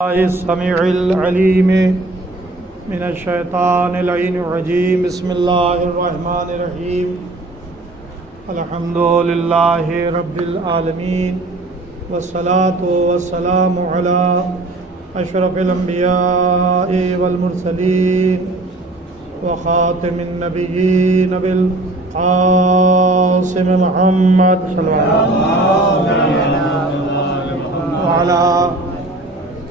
السميع العليم من الشيطان اللعين الرجيم. بسم الله الرحمن الرحيم. الحمد لله رب العالمين والصلاة والسلام على أشرف الأنبياء والمرسلين وخاتم النبيين بالقاسم محمد صلى الله عليه وسلم وعلى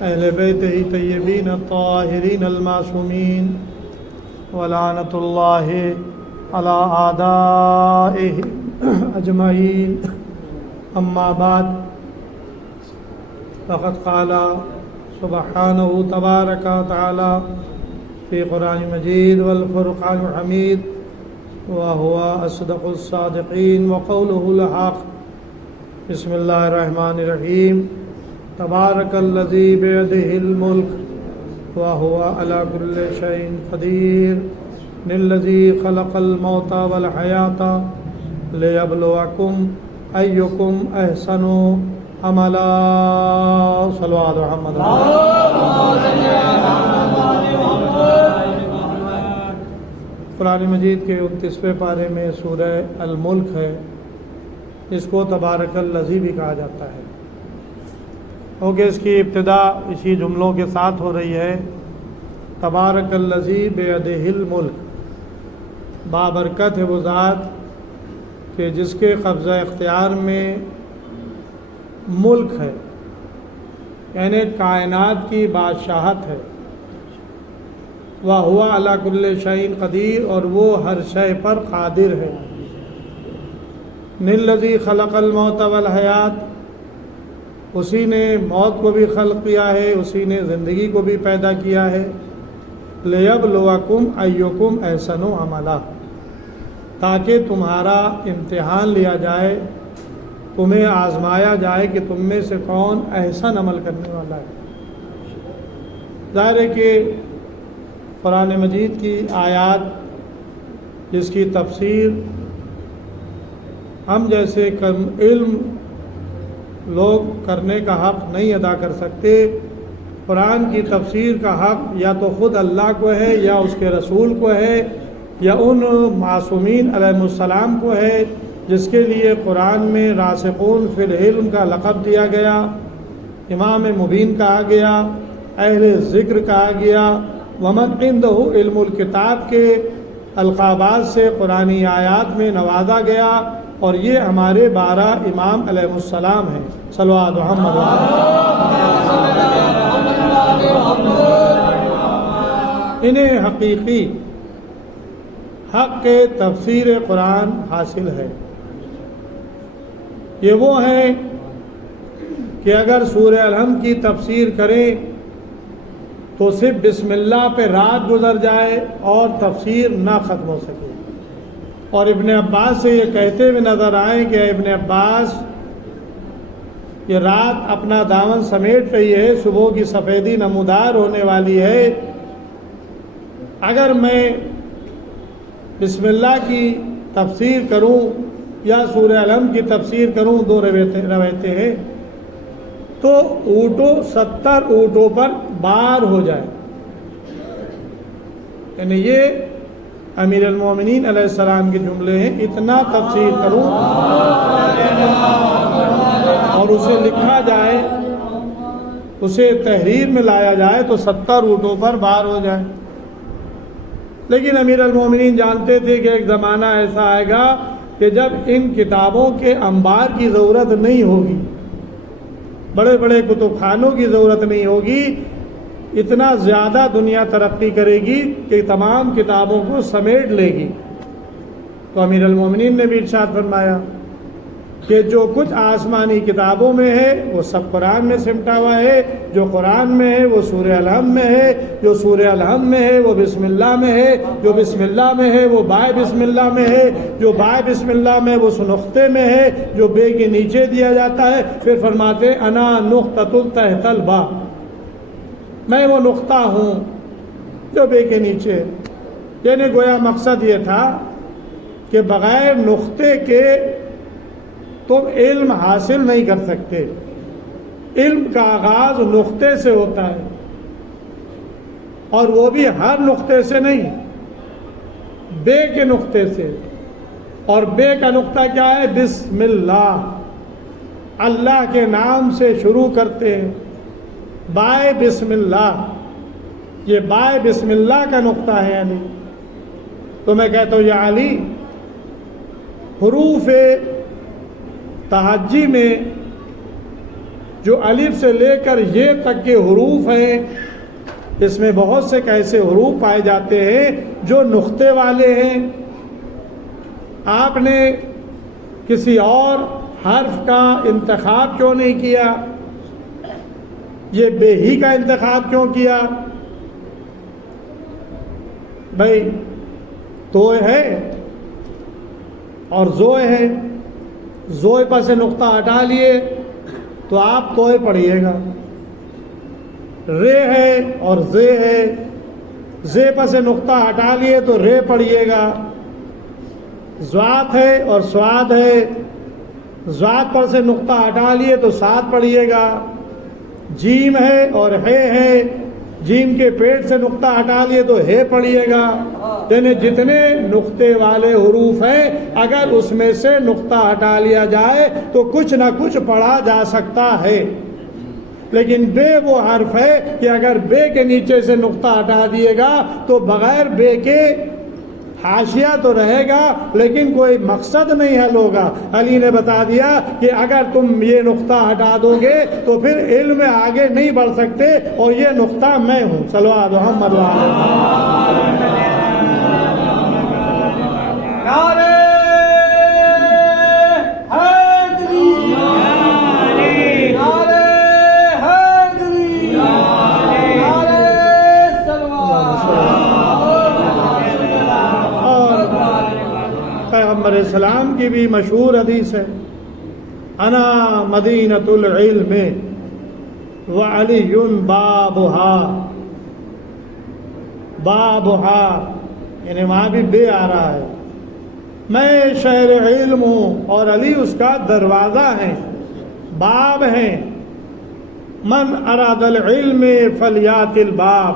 اہل بیتہ طیبین الطاہرین المعصومین ولعنۃ اللہ علی اعدائہ اجمعین. اما بعد فقد قال سبحانہ تبارک وتعالی فی قرآن مجید والفرقان الحمید وهو اصدق الصادقین وقولہ الحق. بسم اللہ الرحمن الرحیم. تبارک الذی بیدہ الملک وهو علی کل شیء قدیر الذی خلق الموت والحیاۃ لیبلوکم ایکم احسن عملا. صلوات محمد. قرآن مجید کے 29ویں پارے میں سورہ الملک ہے. اس کو تبارک الذی بھی کہا جاتا ہے کیونکہ اس کی ابتدا اسی جملوں کے ساتھ ہو رہی ہے. تبارک الذی بیدہ الملک، بابرکت ہے وہ ذات کہ جس کے قبضہ اختیار میں ملک ہے، یعنی کائنات کی بادشاہت ہے. وَهُوَ عَلَى كُلِّ شَيْءٍ قدیر، اور وہ ہر شے پر قادر ہے. الذی خلق الموت والحیات، اسی نے موت کو بھی خلق کیا ہے، اسی نے زندگی کو بھی پیدا کیا ہے. لیبلوکم ایکم احسن عملا، تاکہ تمہارا امتحان لیا جائے، تمہیں آزمایا جائے کہ تم میں سے کون احسن عمل کرنے والا ہے. ظاہر ہے کہ قرآن مجید کی آیات جس کی تفسیر ہم جیسے کم علم لوگ کرنے کا حق نہیں ادا کر سکتے. قرآن کی تفسیر کا حق یا تو خود اللہ کو ہے، یا اس کے رسول کو ہے، یا ان معصومین علیہ السلام کو ہے جس کے لیے قرآن میں راسخون فی العلم کا لقب دیا گیا، امام مبین کہا گیا، اہل ذکر کہا گیا، ومن عندہ علم الکتاب کے القابات سے قرآنی آیات میں نوازا گیا. اور یہ ہمارے 12 امام علیہ السلام ہیں. صلوات محمد. انہیں حقیقی حق کے تفسیر قرآن حاصل ہے. یہ وہ ہیں کہ اگر سورہ الحمد کی تفسیر کریں تو صرف بسم اللہ پہ رات گزر جائے اور تفسیر نہ ختم ہو سکے. اور ابن عباس سے یہ کہتے ہوئے نظر آئیں کہ ابن عباس، یہ رات اپنا دامن سمیٹ رہی ہے، صبح کی سفیدی نمودار ہونے والی ہے. اگر میں بسم اللہ کی تفسیر کروں یا سورہ الحمد کی تفسیر کروں، 2 روایتیں ہیں، تو 70 اونٹوں پر بار ہو جائے. یعنی یہ امیر المومنین علیہ السلام کے جملے ہیں. اتنا تفسیر کروں اور اسے لکھا جائے، اسے تحریر میں لایا جائے تو 70 اونٹوں پر بار ہو جائے. لیکن امیر المومنین جانتے تھے کہ ایک زمانہ ایسا آئے گا کہ جب ان کتابوں کے انبار کی ضرورت نہیں ہوگی، بڑے بڑے کتب خانوں کی ضرورت نہیں ہوگی. اتنا زیادہ دنیا ترقی کرے گی کہ تمام کتابوں کو سمیٹ لے گی. تو امیر المومنین نے بھی ارشاد فرمایا کہ جو کچھ آسمانی کتابوں میں ہے وہ سب قرآن میں سمٹا ہوا ہے. جو قرآن میں ہے وہ سورہ الحمد میں ہے، جو سورہ الحمد میں ہے وہ بسم اللہ میں ہے، جو بسم اللہ میں ہے وہ بائے بسم اللہ میں ہے، جو بائے بسم اللہ میں وہ نقطے میں ہے، جو بے کے نیچے دیا جاتا ہے. پھر فرماتے انا نقطۃ تحت البا، میں وہ نقطہ ہوں جو بے کے نیچے. یعنی گویا مقصد یہ تھا کہ بغیر نقطے کے تم علم حاصل نہیں کر سکتے. علم کا آغاز نقطے سے ہوتا ہے، اور وہ بھی ہر نقطے سے نہیں، بے کے نقطے سے. اور بے کا نقطہ کیا ہے؟ بسم اللہ، اللہ کے نام سے شروع کرتے ہیں. بائے بسم اللہ، یہ بائے بسم اللہ کا نقطہ ہے علی. تو میں کہتا ہوں یا علی، حروف تہجی میں جو الف سے لے کر یہ تک کے حروف ہیں، اس میں بہت سے ایسے حروف پائے جاتے ہیں جو نقطے والے ہیں. آپ نے کسی اور حرف کا انتخاب کیوں نہیں کیا؟ یہ بے ہی کا انتخاب کیوں کیا؟ بھائی توئے ہے اور زوئے ہے، زوئے پر سے نقطہ ہٹا لیے تو آپ توئے پڑھیے گا. رے ہے اور زے ہے، زے پر سے نقطہ ہٹا لیے تو رے پڑھیے گا. ذات ہے اور سواد ہے، ذات پر سے نقطہ ہٹا لیے تو سات پڑھیے گا. جیم ہے اور ہے، جیم کے پیٹ سے نقطہ ہٹا لیے تو ہے پڑھیے گا. یعنی جتنے نقطے والے حروف ہیں، اگر اس میں سے نقطہ ہٹا لیا جائے تو کچھ نہ کچھ پڑھا جا سکتا ہے. لیکن بے وہ حرف ہے کہ اگر بے کے نیچے سے نقطہ ہٹا دیے گا تو بغیر بے کے حاشیہ تو رہے گا لیکن کوئی مقصد نہیں حل ہوگا. علی نے بتا دیا کہ اگر تم یہ نقطہ ہٹا دو گے تو پھر علم میں آگے نہیں بڑھ سکتے، اور یہ نقطہ میں ہوں. صلوات محمد پیغمبر اسلام کی بھی مشہور حدیث ہے، انا مدینۃ العلم وعلی بابها، یعنی وہاں بھی بے آ رہا ہے. میں شہر علم ہوں اور علی اس کا دروازہ ہے، باب ہیں. من اراد العلم فلیات الباب،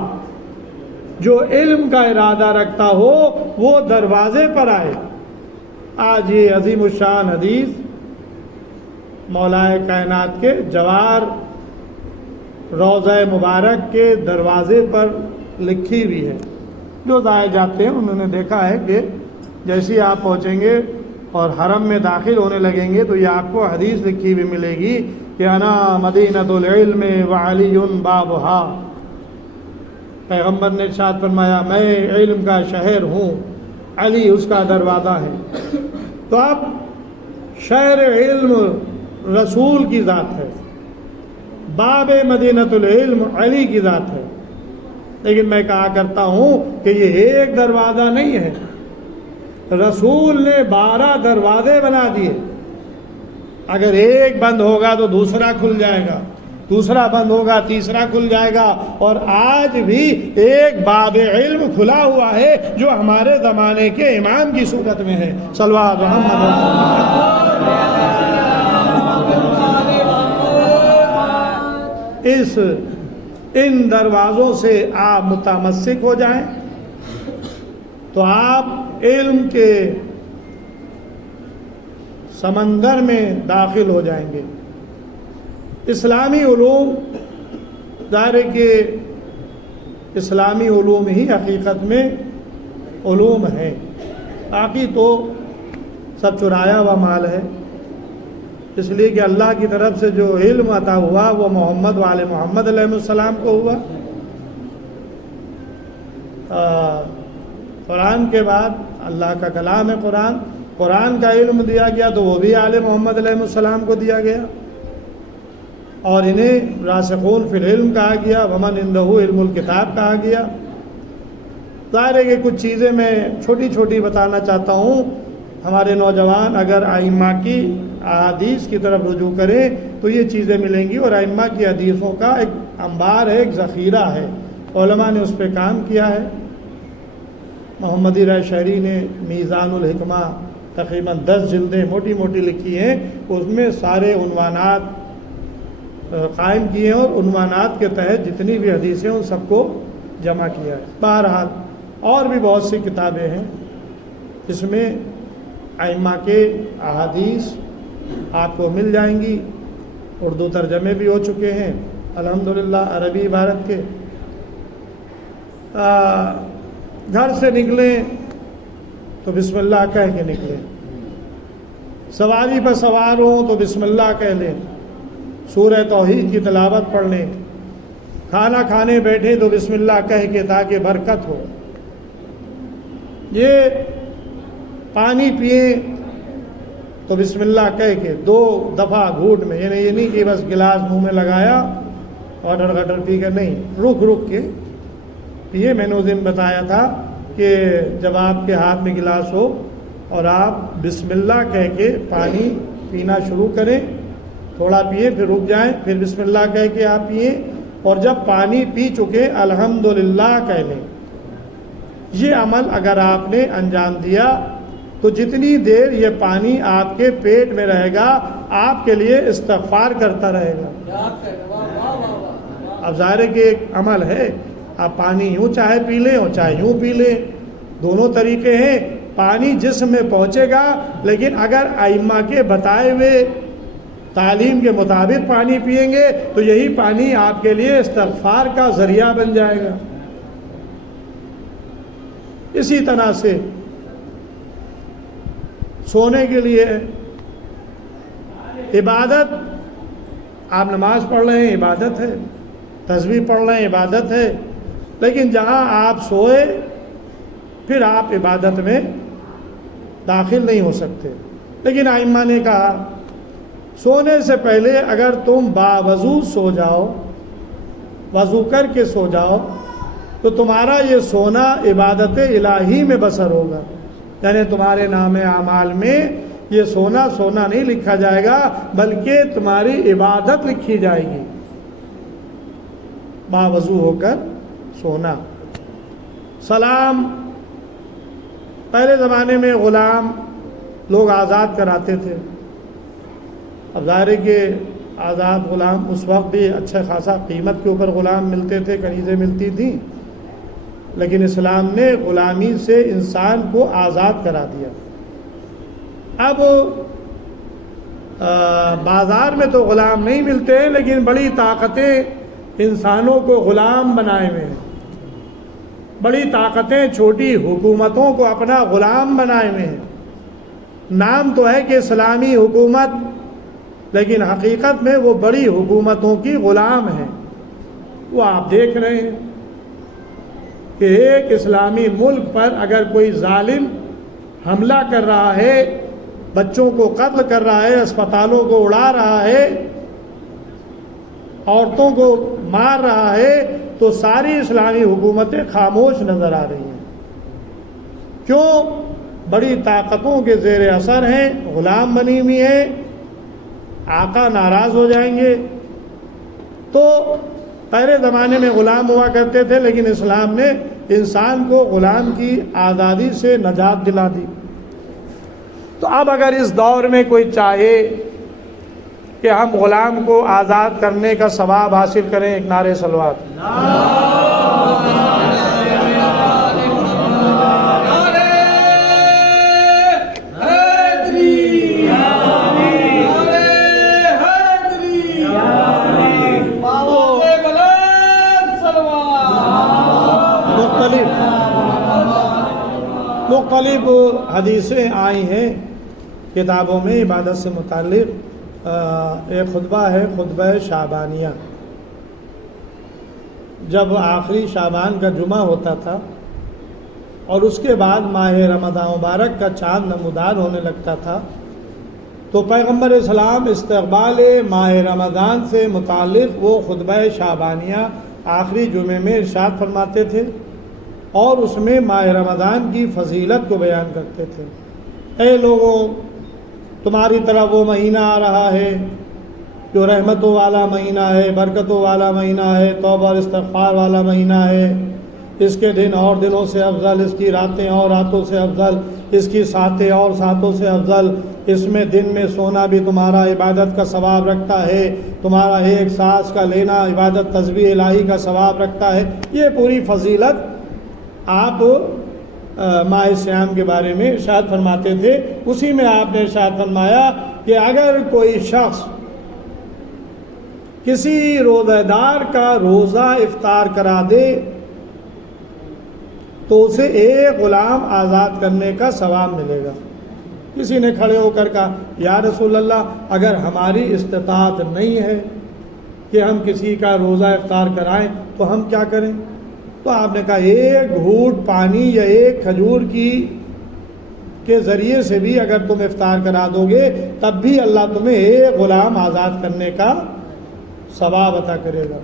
جو علم کا ارادہ رکھتا ہو وہ دروازے پر آئے. آج یہ عظیم الشان حدیث مولا کائنات کے جوار روضہ مبارک کے دروازے پر لکھی ہوئی ہے. جو ضائع جاتے ہیں انہوں نے دیکھا ہے کہ جیسے ہی آپ پہنچیں گے اور حرم میں داخل ہونے لگیں گے تو یہ آپ کو حدیث لکھی ہوئی ملے گی کہ انا مدینۃ العلم وعلی بابها. پیغمبر نے ارشاد فرمایا میں علم کا شہر ہوں، علی اس کا دروازہ ہے. تو اب شہر علم رسول کی ذات ہے، باب مدینۃ العلم علی کی ذات ہے. لیکن میں کہا کرتا ہوں کہ یہ ایک دروازہ نہیں ہے، رسول نے 12 دروازے بنا دیے. اگر ایک بند ہوگا تو دوسرا کھل جائے گا، دوسرا بند ہوگا تیسرا کھل جائے گا. اور آج بھی ایک باب علم کھلا ہوا ہے جو ہمارے زمانے کے امام کی صورت میں ہے. صلوات محمد. ان دروازوں سے آپ متمسک ہو جائیں تو آپ علم کے سمندر میں داخل ہو جائیں گے. اسلامی علوم، ظاہر ہے کہ اسلامی علوم ہی حقیقت میں علوم ہیں، باقی تو سب چرایا ہوا مال ہے. اس لیے کہ اللہ کی طرف سے جو علم عطا ہوا وہ محمد وآل محمد علیہ السلام کو ہوا. قرآن کے بعد اللہ کا کلام ہے قرآن کا علم دیا گیا تو وہ بھی آل محمد علیہ السلام کو دیا گیا. اور انہیں راسخون فی العلم کہا گیا، ومن عنده علم الکتاب کہا گیا. ظاہر ہے کہ کچھ چیزیں میں چھوٹی چھوٹی بتانا چاہتا ہوں. ہمارے نوجوان اگر ائمہ کی احادیث کی طرف رجوع کریں تو یہ چیزیں ملیں گی، اور ائمہ کی حدیثوں کا ایک انبار ہے، ایک ذخیرہ ہے. علماء نے اس پہ کام کیا ہے. محمدی رائے شہری نے میزان الحکمہ تقریباً 10 جلدیں موٹی موٹی لکھی ہیں. اس میں سارے عنوانات قائم کیے ہیں اور عنوانات کے تحت جتنی بھی حدیثیں ان سب کو جمع کیا ہے۔ بہرحال اور بھی بہت سی کتابیں ہیں جس میں ائمہ کے احادیث آپ کو مل جائیں گی، اردو ترجمے بھی ہو چکے ہیں الحمدللہ عربی عبارت کے۔ گھر سے نکلیں تو بسم اللہ کہہ کے نکلیں، سواری پر سوار ہوں تو بسم اللہ کہہ لیں، سورہ توحید کی تلاوت پڑھ لیں، کھانا کھانے بیٹھے تو بسم اللہ کہہ کے تاکہ برکت ہو۔ یہ پانی پئیں تو بسم اللہ کہہ کے 2 دفعہ گھونٹ میں، یعنی یہ نہیں کہ بس گلاس منہ میں لگایا اور گٹر پی کر، نہیں، رک کے پیے۔ میں نے اس دن بتایا تھا کہ جب آپ کے ہاتھ میں گلاس ہو اور آپ بسم اللہ کہہ کے پانی پینا شروع کریں، تھوڑا پیے پھر رک جائیں، پھر بسم اللہ کہہ کے آپ پئیں، اور جب پانی پی چکے الحمدللہ کہہ لیں۔ یہ عمل اگر آپ نے انجام دیا تو جتنی دیر یہ پانی آپ کے پیٹ میں رہے گا آپ کے لیے استغفار کرتا رہے گا۔ اب ظاہر ہے کہ ایک عمل ہے، آپ پانی یوں چاہے پی لیں اور چاہے یوں پی لیں، دونوں طریقے ہیں۔ پانی جسم میں پہنچے گا، لیکن اگر ائمہ کے بتائے ہوئے تعلیم کے مطابق پانی پئیں گے تو یہی پانی آپ کے لیے استغفار کا ذریعہ بن جائے گا۔ اسی طرح سے سونے کے لیے عبادت، آپ نماز پڑھ رہے ہیں عبادت ہے، تسبیح پڑھ رہے ہیں عبادت ہے، لیکن جہاں آپ سوئے پھر آپ عبادت میں داخل نہیں ہو سکتے۔ لیکن ائمہ نے کہا سونے سے پہلے اگر تم باوضو سو جاؤ، وضو کر کے سو جاؤ، تو تمہارا یہ سونا عبادت الہی میں بسر ہوگا، یعنی تمہارے نام اعمال میں یہ سونا نہیں لکھا جائے گا بلکہ تمہاری عبادت لکھی جائے گی۔ باوضو ہو کر سونا۔ سلام، پہلے زمانے میں غلام لوگ آزاد کراتے تھے، اب ظاہر ہے کہ آزاد غلام اس وقت بھی اچھا خاصا قیمت کے اوپر غلام ملتے تھے، کنیزیں ملتی تھیں، لیکن اسلام نے غلامی سے انسان کو آزاد کرا دیا۔ اب بازار میں تو غلام نہیں ملتے ہیں، لیکن بڑی طاقتیں انسانوں کو غلام بنائے ہوئے ہیں، بڑی طاقتیں چھوٹی حکومتوں کو اپنا غلام بنائے ہوئے ہیں۔ نام تو ہے کہ اسلامی حکومت، لیکن حقیقت میں وہ بڑی حکومتوں کی غلام ہیں۔ وہ آپ دیکھ رہے ہیں کہ ایک اسلامی ملک پر اگر کوئی ظالم حملہ کر رہا ہے، بچوں کو قتل کر رہا ہے، اسپتالوں کو اڑا رہا ہے، عورتوں کو مار رہا ہے، تو ساری اسلامی حکومتیں خاموش نظر آ رہی ہیں۔ کیوں؟ بڑی طاقتوں کے زیر اثر ہیں، غلام بنی ہوئی ہیں، آقا ناراض ہو جائیں گے۔ تو پہلے زمانے میں غلام ہوا کرتے تھے، لیکن اسلام نے انسان کو غلام کی آزادی سے نجات دلا دی۔ تو اب اگر اس دور میں کوئی چاہے کہ ہم غلام کو آزاد کرنے کا ثواب حاصل کریں، ایک نعرہ صلوات۔ مختلف حدیثیں آئی ہیں کتابوں میں عبادت سے متعلق۔ ایک خطبہ ہے، خطبہ شعبانیہ، جب آخری شعبان کا جمعہ ہوتا تھا اور اس کے بعد ماہ رمضان مبارک کا چاند نمودار ہونے لگتا تھا، تو پیغمبر اسلام استقبال ماہ رمضان سے متعلق وہ خطبہ شعبانیہ آخری جمعے میں ارشاد فرماتے تھے، اور اس میں ماہ رمضان کی فضیلت کو بیان کرتے تھے۔ اے لوگوں، تمہاری طرف وہ مہینہ آ رہا ہے جو رحمتوں والا مہینہ ہے، برکتوں والا مہینہ ہے، توبہ اور استغفار والا مہینہ ہے۔ اس کے دن اور دنوں سے افضل، اس کی راتیں اور راتوں سے افضل، اس کی ساتیں اور ساتوں سے افضل، اس میں دن میں سونا بھی تمہارا عبادت کا ثواب رکھتا ہے، تمہارا ایک سانس کا لینا عبادت تسبیح الہی کا ثواب رکھتا ہے۔ یہ پوری فضیلت آپ ماہ صیام کے بارے میں ارشاد فرماتے تھے۔ اسی میں آپ نے ارشاد فرمایا کہ اگر کوئی شخص کسی روزہ دار کا روزہ افطار کرا دے تو اسے ایک غلام آزاد کرنے کا ثواب ملے گا۔ کسی نے کھڑے ہو کر کہا یا رسول اللہ اگر ہماری استطاعت نہیں ہے کہ ہم کسی کا روزہ افطار کرائیں تو ہم کیا کریں؟ تو آپ نے کہا ایک گھونٹ پانی یا ایک کھجور کے ذریعے سے بھی اگر تم افطار کرا دو گے تب بھی اللہ تمہیں ایک غلام آزاد کرنے کا ثواب عطا کرے گا۔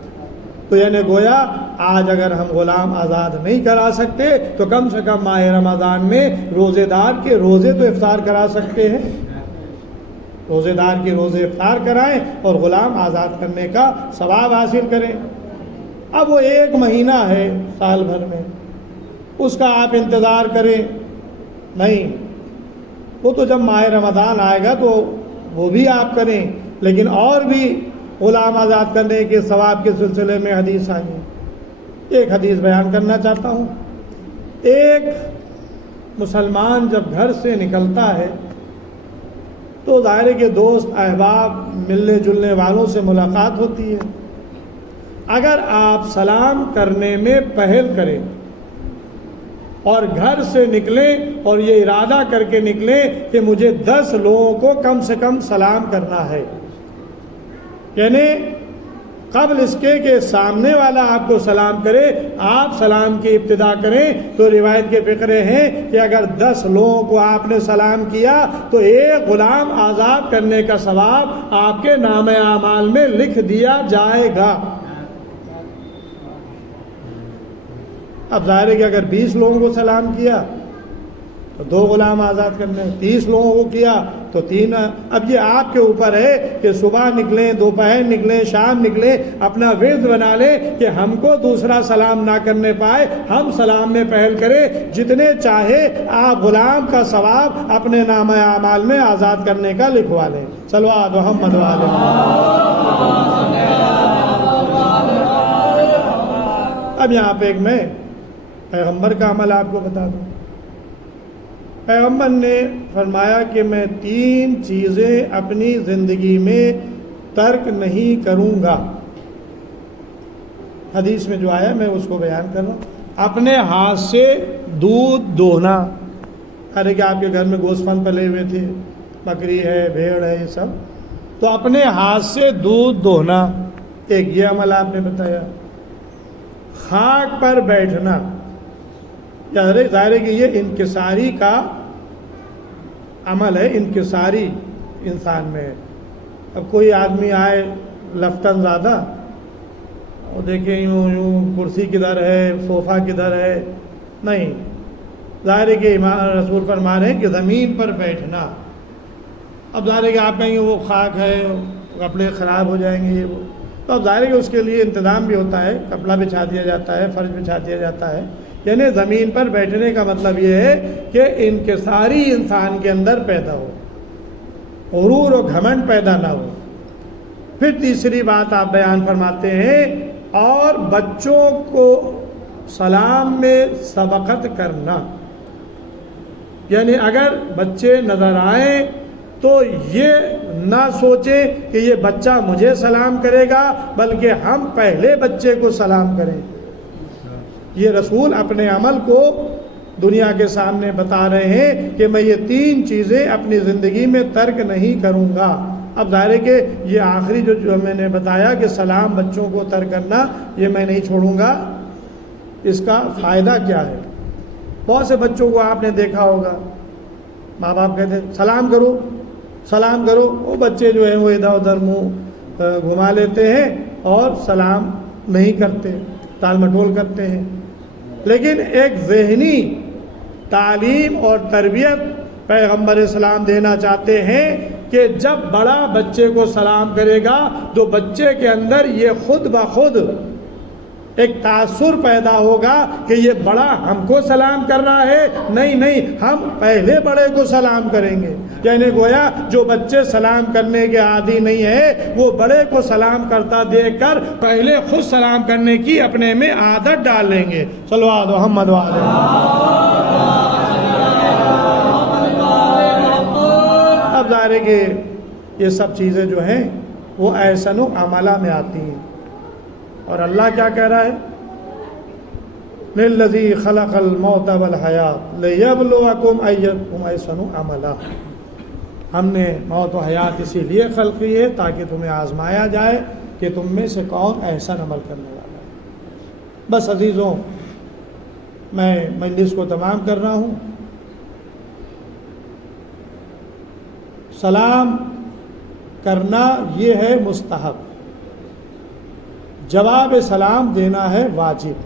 تو یعنی گویا آج اگر ہم غلام آزاد نہیں کرا سکتے تو کم سے کم ماہ رمضان میں روزے دار کے روزے تو افطار کرا سکتے ہیں، روزے دار کے روزے افطار کرائیں اور غلام آزاد کرنے کا ثواب حاصل کریں۔ اب وہ ایک مہینہ ہے سال بھر میں، اس کا آپ انتظار کریں؟ نہیں، وہ تو جب ماہ رمضان آئے گا تو وہ بھی آپ کریں، لیکن اور بھی غلام آزاد کرنے کے ثواب کے سلسلے میں حدیث آئی ہے۔ ایک حدیث بیان کرنا چاہتا ہوں۔ ایک مسلمان جب گھر سے نکلتا ہے تو ظاہر کے دوست احباب ملنے جلنے والوں سے ملاقات ہوتی ہے۔ اگر آپ سلام کرنے میں پہل کریں اور گھر سے نکلیں اور یہ ارادہ کر کے نکلیں کہ مجھے 10 لوگوں کو کم سے کم سلام کرنا ہے، یعنی قبل اس کے کہ سامنے والا آپ کو سلام کرے آپ سلام کی ابتدا کریں، تو روایت کے فقرے ہیں کہ اگر 10 لوگوں کو آپ نے سلام کیا تو ایک غلام آزاد کرنے کا ثواب آپ کے نامہ اعمال میں لکھ دیا جائے گا۔ اب ظاہر ہے کہ اگر 20 لوگوں کو سلام کیا تو 2 غلام آزاد کرنے، 30 لوگوں کو کیا تو 3۔ اب یہ آپ کے اوپر ہے کہ صبح نکلیں، دوپہر نکلیں، شام نکلیں، اپنا ورد بنا لیں کہ ہم کو دوسرا سلام نہ کرنے پائے، ہم سلام میں پہل کریں۔ جتنے چاہے آپ غلام کا ثواب اپنے نامہ اعمال میں آزاد کرنے کا لکھوا لیں۔ صلوات محمد علیہ۔ اب یہاں پہ ایک میں پیغمبر کا عمل آپ کو بتا دوں۔ پیغمبر نے فرمایا کہ میں 3 چیزیں اپنی زندگی میں ترک نہیں کروں گا۔ حدیث میں جو آیا میں اس کو بیان کر رہا ہوں۔ اپنے ہاتھ سے دودھ دوہنا، ارے کہ آپ کے گھر میں گوشت پن پلے ہوئے تھے، بکری ہے، بھیڑ ہے، یہ سب، تو اپنے ہاتھ سے دودھ دوہنا ایک یہ عمل آپ نے بتایا۔ خاک پر بیٹھنا، ظاہر ہے کہ یہ انکساری کا عمل ہے، انکساری انسان میں ہے۔ اب کوئی آدمی آئے لفتن زیادہ اور دیکھیں یوں کرسی کدھر ہے، صوفہ کدھر ہے، نہیں، ظاہر ہے کہ امام رسول فرما رہے ہیں کہ زمین پر بیٹھنا۔ اب ظاہر ہے کہ آپ کہیں گے وہ خاک ہے، کپڑے خراب ہو جائیں گے، وہ تو اب ظاہر ہے کہ اس کے لیے انتظام بھی ہوتا ہے، کپڑا بچھا دیا جاتا ہے، فرش بچھا دیا جاتا ہے۔ یعنی زمین پر بیٹھنے کا مطلب یہ ہے کہ انکساری انسان کے اندر پیدا ہو، غرور و گھمنڈ پیدا نہ ہو۔ پھر تیسری بات آپ بیان فرماتے ہیں اور بچوں کو سلام میں سبقت کرنا، یعنی اگر بچے نظر آئیں تو یہ نہ سوچیں کہ یہ بچہ مجھے سلام کرے گا، بلکہ ہم پہلے بچے کو سلام کریں۔ یہ رسول اپنے عمل کو دنیا کے سامنے بتا رہے ہیں کہ میں یہ 3 چیزیں اپنی زندگی میں ترک نہیں کروں گا۔ اب ظاہر ہے کہ یہ آخری جو میں نے بتایا کہ سلام بچوں کو ترک کرنا، یہ میں نہیں چھوڑوں گا۔ اس کا فائدہ کیا ہے؟ بہت سے بچوں کو آپ نے دیکھا ہوگا، ماں باپ کہتے ہیں سلام کرو سلام کرو، وہ بچے جو ہیں وہ ادھر ادھر منہ گھما لیتے ہیں اور سلام نہیں کرتے، ٹال مٹول کرتے ہیں۔ لیکن ایک ذہنی تعلیم اور تربیت پیغمبر اسلام دینا چاہتے ہیں کہ جب بڑا بچے کو سلام کرے گا تو بچے کے اندر یہ خود بخود ایک تاثر پیدا ہوگا کہ یہ بڑا ہم کو سلام کر رہا ہے، نہیں ہم پہلے بڑے کو سلام کریں گے۔ یعنی گویا جو بچے سلام کرنے کے عادی نہیں ہے وہ بڑے کو سلام کرتا دیکھ کر پہلے خود سلام کرنے کی اپنے میں عادت ڈال لیں گے۔ صلوات محمد والے۔ اب ظاہر ہے کہ یہ سب چیزیں جو ہیں وہ احسن و عملہ میں آتی ہیں، اور اللہ کیا کہہ رہا ہے؟ للذی خلق الموت والحیات لیبلوکم ایکم احسن عملا۔ ہم نے موت و حیات اسی لیے خلق کی ہے تاکہ تمہیں آزمایا جائے کہ تم میں سے کون احسن عمل کرنے والا ہے۔ بس عزیزوں، میں مجلس کو تمام کر رہا ہوں۔ سلام کرنا یہ ہے مستحب، جواب سلام دینا ہے واجب۔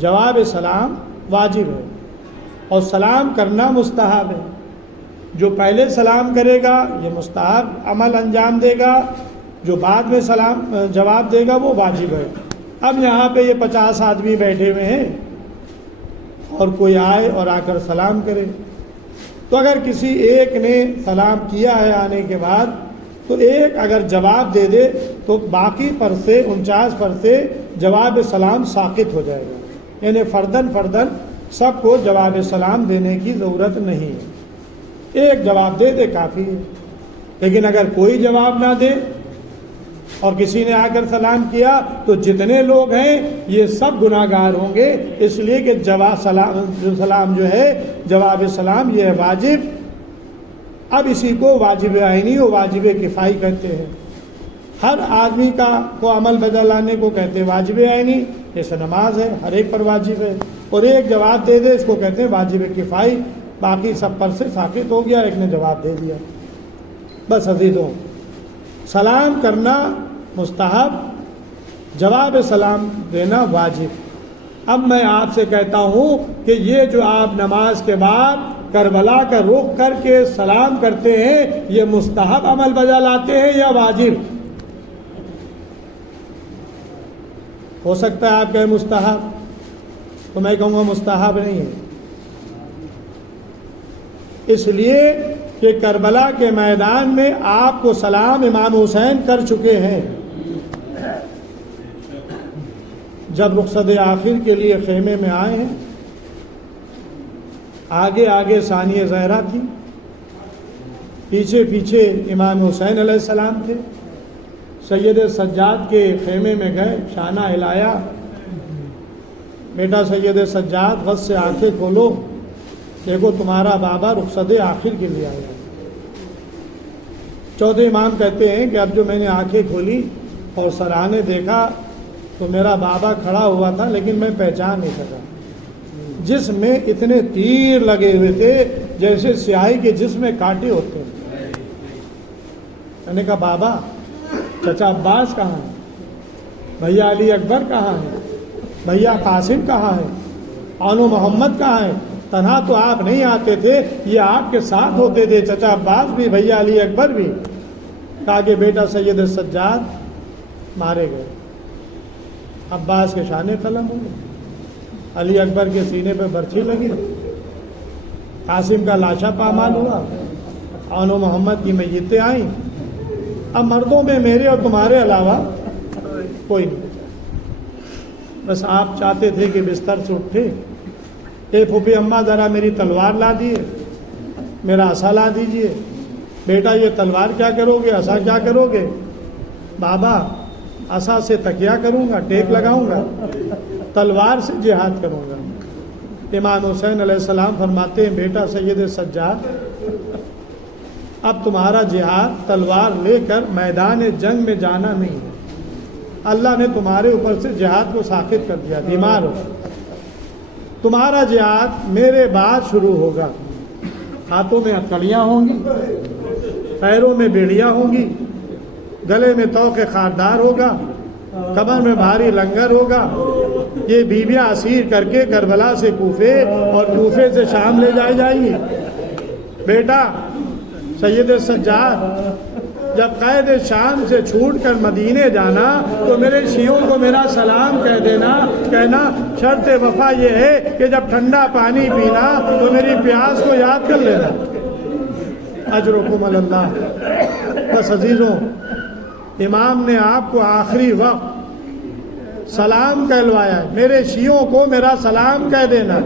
جواب سلام واجب ہے اور سلام کرنا مستحب ہے۔ جو پہلے سلام کرے گا یہ مستحب عمل انجام دے گا، جو بعد میں سلام جواب دے گا وہ واجب ہے۔ اب یہاں پہ یہ 50 آدمی بیٹھے ہوئے ہیں اور کوئی آئے اور آ کر سلام کرے، تو اگر کسی ایک نے سلام کیا ہے آنے کے بعد، تو ایک اگر جواب دے دے تو باقی پر سے 49 پر سے جواب سلام ساقط ہو جائے گا۔ یعنی فردن سب کو جواب سلام دینے کی ضرورت نہیں ہے، ایک جواب دے دے کافی ہے۔ لیکن اگر کوئی جواب نہ دے اور کسی نے آ کر سلام کیا تو جتنے لوگ ہیں یہ سب گناہ گار ہوں گے، اس لیے کہ سلام جو ہے جواب سلام یہ ہے واجب۔ اب اسی کو واجب عینی و واجب کفائی کہتے ہیں۔ ہر آدمی کو عمل بجا لانے کو کہتے ہیں واجب عینی، جیسے نماز ہے ہر ایک پر واجب ہے، اور ایک جواب دے دے اس کو کہتے ہیں واجب کفائی، باقی سب پر سے ساقط ہو گیا، ایک نے جواب دے دیا۔ بس عزیزوں، سلام کرنا مستحب، جواب سلام دینا واجب۔ اب میں آپ سے کہتا ہوں کہ یہ جو آپ نماز کے بعد کربلا کا رخ کر کے سلام کرتے ہیں یہ مستحب عمل بجا لاتے ہیں یا واجب؟ ہو سکتا ہے آپ کہیں مستحب، تو میں کہوں گا مستحب نہیں ہے، اس لیے کہ کربلا کے میدان میں آپ کو سلام امام حسین کر چکے ہیں۔ جب رخصت آخر کے لیے خیمے میں آئے ہیں، آگے آگے ثانیہ زہرا تھی، پیچھے پیچھے امام حسین علیہ السلام تھے۔ سید سجاد کے خیمے میں گئے، شانہ ہلایا، بیٹا سید سجاد غص سے آنکھیں کھولو، دیکھو تمہارا بابا رخصت آخر کے لیے آیا۔ چوتھے امام کہتے ہیں کہ اب جو میں نے آنکھیں کھولی اور سراہنے دیکھا تو میرا بابا کھڑا ہوا تھا لیکن میں پہچان نہیں سکا، جسم میں اتنے تیر لگے ہوئے تھے جیسے سیاہی کے جسم میں کانٹے ہوتے ہیں۔ میں نے کہا بابا چچا عباس کہاں ہے؟ بھیا علی اکبر کہاں ہے؟ بھیا قاسم کہاں ہے؟ آنو محمد کہاں ہے؟ تنہا تو آپ نہیں آتے تھے، یہ آپ کے ساتھ ہوتے تھے، چچا عباس بھی بھیا علی اکبر بھی۔ کہا کہ بیٹا سید سجاد مارے گئے، عباس کے شانے قلم ہوئے، علی اکبر کے سینے پہ برچھی لگی، قاسم کا لاشا پامال ہوا، آنو محمد کی میتیں آئیں۔ اب مردوں میں میرے اور تمہارے علاوہ کوئی نہیں، بس آپ چاہتے تھے کہ بستر سے اٹھے، اے پھوپھی اماں ذرا میری تلوار لا دیے، میرا عصا لا دیجئے۔ بیٹا یہ تلوار کیا کرو گے، عصا کیا کرو گے؟ بابا عصا سے تکیہ کروں گا، ٹیک لگاؤں گا، تلوار سے جہاد کروں گا۔ امام حسین علیہ السلام فرماتے ہیں بیٹا سید سجاد، اب تمہارا جہاد تلوار لے کر میدان جنگ میں جانا نہیں ہے، اللہ نے تمہارے اوپر سے جہاد کو ساقط کر دیا، بیمار ہو، تمہارا جہاد میرے بعد شروع ہوگا۔ ہاتھوں میں ہتھکڑیاں ہوں گی، پیروں میں بیڑیاں ہوں گی، گلے میں طوق خاردار ہوگا، کمر میں بھاری لنگر ہوگا۔ یہ بیویاں اسیر کر کے کربلا سے کوفے اور کوفے سے شام لے جائی جائیں گی۔ بیٹا سید سجاد جب قید شام سے چھوٹ کر مدینے جانا تو میرے شیعوں کو میرا سلام کہہ دینا، کہنا شرط وفا یہ ہے کہ جب ٹھنڈا پانی پینا تو میری پیاس کو یاد کر لینا۔ اجرکم اللہ۔ بس عزیزوں، امام نے آپ کو آخری وقت سلام کہلوایا ہے، میرے شیعوں کو میرا سلام کہہ دینا۔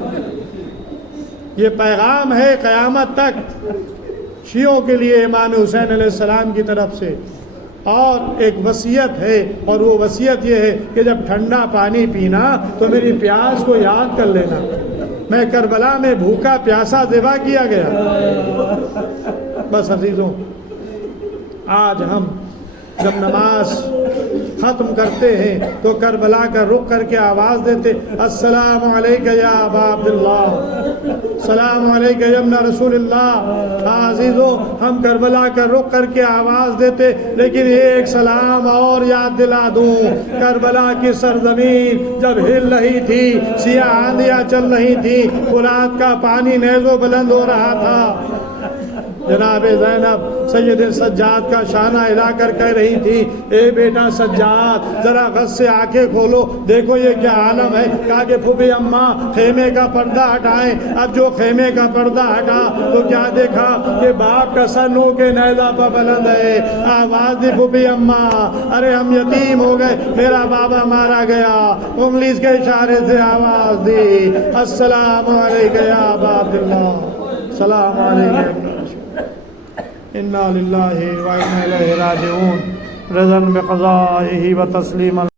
یہ پیغام ہے قیامت تک شیعوں کے لیے امام حسین علیہ السلام کی طرف سے، اور ایک وصیت ہے، اور وہ وصیت یہ ہے کہ جب ٹھنڈا پانی پینا تو میری پیاس کو یاد کر لینا۔ میں کربلا میں بھوکا پیاسا ذبح کیا گیا۔ بس عزیزوں، آج ہم جب نماز ختم کرتے ہیں تو کربلا کا رخ کر کے آواز دیتے، السلام علیکہ یا ابا عبداللہ، السلام علیکہ یا ابن رسول اللہ۔ عزیزوں، ہم کربلا کا رخ کر کے آواز دیتے، لیکن ایک سلام اور یاد دلا دوں، کربلا کی سرزمین جب ہل رہی تھی، سیاہ آندیاں چل رہی تھی، فرات کا پانی نیز و بلند ہو رہا تھا، جناب زینب سید سجاد کا شانہ ہلا کر کہہ رہی تھی، اے بیٹا سجاد ذرا غص سے آنکھیں کھولو، دیکھو یہ کیا عالم ہے۔ کہا کہ پھوپھی اماں خیمے کا پردہ ہٹائیں۔ اب جو خیمے کا پردہ ہٹا تو کیا دیکھا کہ باپ کا سر نو کے نیزہ پر بلند ہے۔ آواز دی پھوپھی اماں، ارے ہم یتیم ہو گئے، میرا بابا مارا گیا۔ انگلی کے اشارے سے آواز دی، السلام علیکم یا ابا عبداللہ، السلام علیکم۔ انا للہ و انا الیہ راجعون، رضا بقضائہ و تسلیما